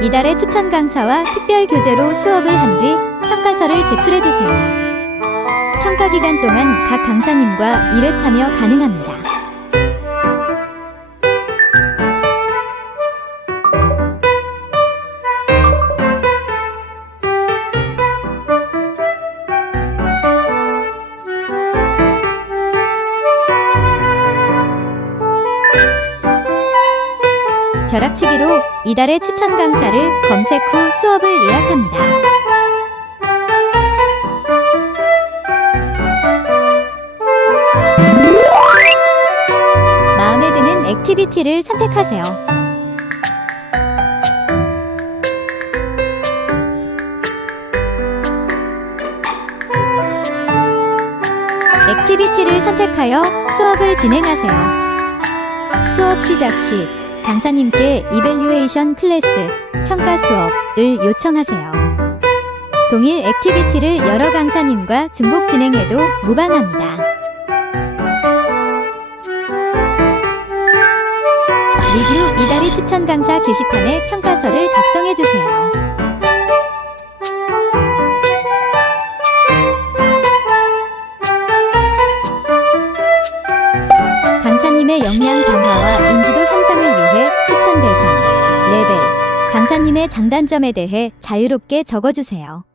이달의 추천 강사와 특별 교재로 수업을 한 뒤 평가서를 제출해 주세요. 평가 기간 동안 각 강사님과 일회 참여 가능합니다. 벼락치기로 이달의 추천 강사를 검색 후 수업을 예약합니다. 마음에 드는 액티비티를 선택하세요. 액티비티를 선택하여 수업을 진행하세요. 수업 시작 시 강사님께 이벨류에이션 클래스 평가 수업을 요청하세요. 동일 액티비티를 여러 강사님과 중복 진행해도 무방합니다. 리뷰 이달의 추천 강사 게시판에 평가서를 작성해 주세요. 강사님의 역량 강사님의 장단점에 대해 자유롭게 적어주세요.